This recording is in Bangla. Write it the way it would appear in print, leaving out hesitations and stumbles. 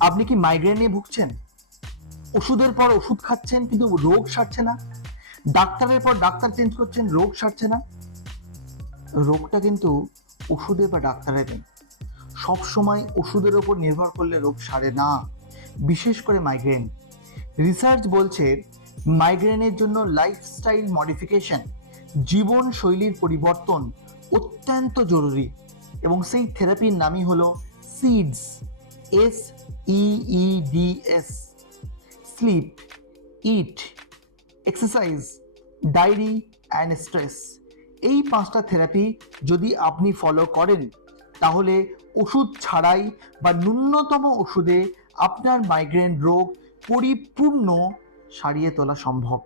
আপনি কি মাইগ্রেন নিয়ে ভুগছেন? ওষুধের পর ওষুধ খাচ্ছেন কিন্তু রোগ সারছে না, ডাক্তারের পর ডাক্তার চেঞ্জ করছেন, রোগ সারছে না। রোগটা কিন্তু ওষুধে বা ডাক্তারের নেই। সব সময় ওষুধের ওপর নির্ভর করলে রোগ সারে না, বিশেষ করে মাইগ্রেন। রিসার্চ বলছে মাইগ্রেনের জন্য লাইফস্টাইল মডিফিকেশন, জীবনশৈলীর পরিবর্তন অত্যন্ত জরুরি, এবং সেই থেরাপির নামই হলো seeds, SEEDS। Sleep, eat, exercise, diary and stress, এই 5টা থেরাপি যদি আপনি ফলো করেন তাহলে ওষুধ ছাড়াই বা ন্যূনতম ওষুধে আপনার মাইগ্রেন রোগ পরিপূর্ণ সারিয়ে তোলা সম্ভব।